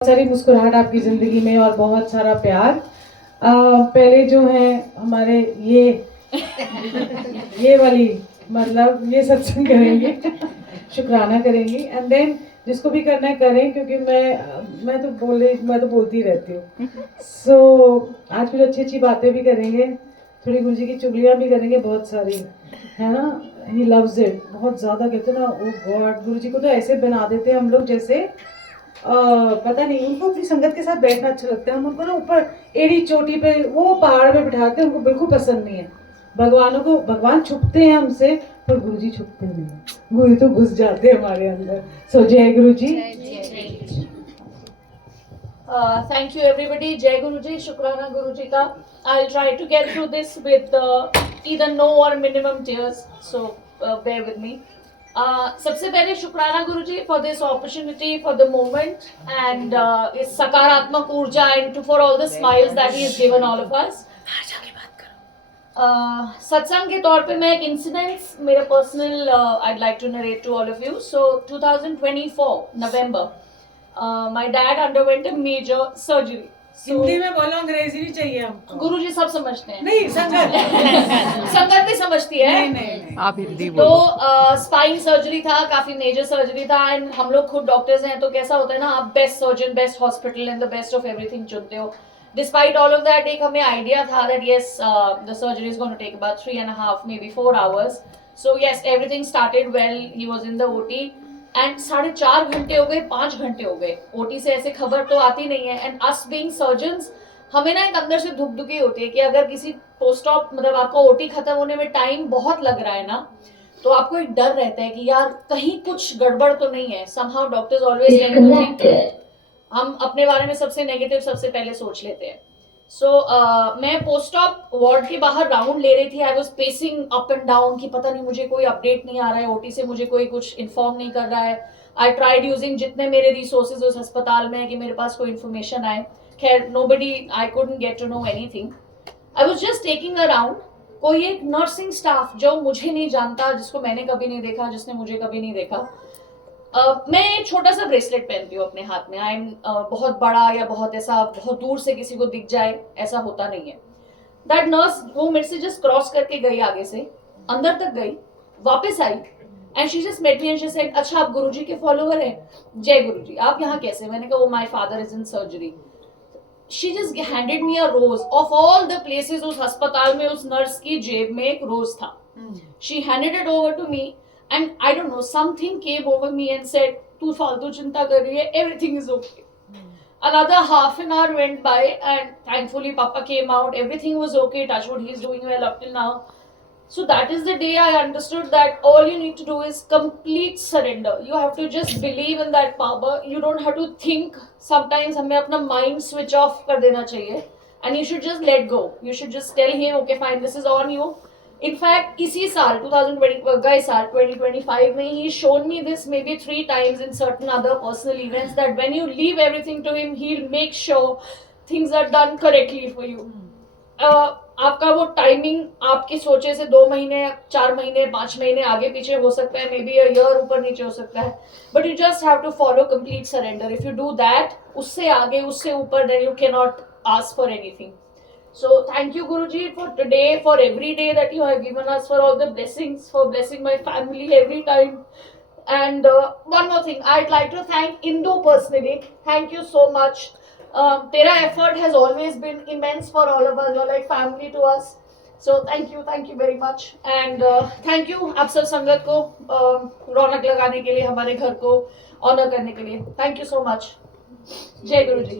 सारी मुस्कुराहट आपकी ज़िंदगी में और बहुत सारा प्यार। पहले जो है हमारे ये वाली मतलब ये सत्संग करेंगे शुक्राना करेंगे एंड देन जिसको भी करना है करें, क्योंकि मैं तो बोलती रहती हूँ। आज कुछ अच्छी अच्छी बातें भी करेंगे, थोड़ी गुरु जी की चुगलियाँ भी करेंगे, बहुत सारी, है ना। ही लव्स इट, बहुत ज़्यादा कहते ना, ओ गॉड, गुरु जी को तो ऐसे बना देते हैं हम लोग जैसे पता नहीं, उनको अपनी संगत के साथ बैठना अच्छा लगता है। हम उनको ना ऊपर एड़ी चोटी पे वो पहाड़ पे बिठाते हैं, उनको बिल्कुल पसंद नहीं है। भगवान छुपते हैं हमसे, पर गुरु जी छुपते नहीं है, गुरु तो घुस जाते हैं हमारे अंदर। सो जय गुरु जी। Thank you everybody. Jai Guruji, Shukrana Guruji ka. I'll try to get through this with either no or minimum tears. So bear with me. सबसे पहले शुक्राना गुरुजी for this opportunity, for the moment, and इस सकारात्मक ऊर्जा and for all the smiles that he has given all of us. सत्संग के तौर पे मैं एक इंसिडेंस मेरा personal I'd like to narrate to all of you. So 2024 November, my dad underwent a major surgery. Hindi में बोलो, अंग्रेजी नहीं चाहिए हमको। गुरुजी सब समझते हैं। नहीं, संगत भी समझती है। नहीं। आप हिंदी बोलो। तो स्पाइन सर्जरी था, काफी मेजर सर्जरी था एंड हम लोग खुद डॉक्टर्स हैं, तो कैसा होता है ना, आप best surgeon, best hospital and the best of everything चुनते हो। डिस्पाइट ऑल ऑफ दैट, एक हमें आइडिया था that yes the surgery is going to take about 3.5 maybe 4 hours. So yes, everything started well. He was in the OT and 4.5 घंटे हो गए, 5 घंटे हो गए। ओटी से ऐसे खबर तो आती नहीं है एंड अस बीइंग सर्जन्स, हमें ना एक अंदर से धुकधुकी होती है कि अगर किसी पोस्ट ऑप मतलब आपका ओटी खत्म होने में टाइम बहुत लग रहा है ना, तो आपको एक डर रहता है कि यार कहीं कुछ गड़बड़ तो नहीं है। समहाउ डॉक्टर्स ऑलवेज थिंक, हम अपने बारे में सबसे नेगेटिव सबसे पहले सोच लेते हैं। मैं पोस्ट ऑप वार्ड के बाहर राउंड ले रही थी। I was pacing up and down कि पता नहीं मुझे कोई अपडेट नहीं आ रहा है, ओटी से मुझे कोई कुछ इन्फॉर्म नहीं कर रहा है। आई ट्राइड यूजिंग जितने मेरे रिसोर्सेज उस अस्पताल में है कि मेरे पास कोई इन्फॉर्मेशन आए। खैर nobody, I couldn't get to know anything. I was just taking a round, कोई एक नर्सिंग स्टाफ जो मुझे नहीं जानता, जिसको मैंने कभी नहीं देखा, जिसने मुझे कभी नहीं देखा, मैं एक छोटा सा ब्रेसलेट पहनती हूँ अपने हाथ में। आई एम बहुत बड़ा या बहुत ऐसा बहुत दूर से किसी को दिख जाए ऐसा होता नहीं है। दैट नर्स वो मेरे से जस्ट क्रॉस करके गई, आगे से अंदर तक गई, वापस आई and she just met me and she said, अच्छा आप गुरुजी के फॉलोवर हैं? जय गुरुजी, आप यहाँ कैसे? मैंने कहा, वो my father is in surgery. She just handed me a rose of all the places. उस अस्पताल में उस नर्स की जेब में एक रोज था। She handed it over to me and I don't know, something came over me and said, तू फालतू चिंता कर रही है, everything is okay. Another half an hour went by and thankfully Papa came out, everything was okay, touch wood, he's doing well up till now. So that is the day I understood that all you need to do is complete surrender. You have to just believe in that power. You don't have to think. Sometimes हमें अपना mind switch off कर देना चाहिए and you should just let go. You should just tell him, okay fine, this is on you. In fact इसी साल 2025 में ही shown me this maybe 3 times in certain other personal events that when you leave everything to him, he'll make sure things are done correctly for you. आपका वो timing आपके सोचे से 2 महीने, 4 महीने, 5 महीने आगे पीछे हो सकता है, मे बी अ ईयर ऊपर नीचे हो सकता है, but you just have to follow complete surrender. If you do that, उससे आगे उससे ऊपर, then you can not ask for anything. So thank you Guruji for today, for every day that you have given us, for all the blessings, for blessing my family every time. And one more thing, I'd like to thank Indu personally. Thank you so much. Tera effort has always been immense for all of us. You're like family to us. So thank you very much. And thank you आप सब संगत को रौनक लगाने के लिए, हमारे घर को ऑनर करने के लिए। Thank you so much. जय गुरुजी।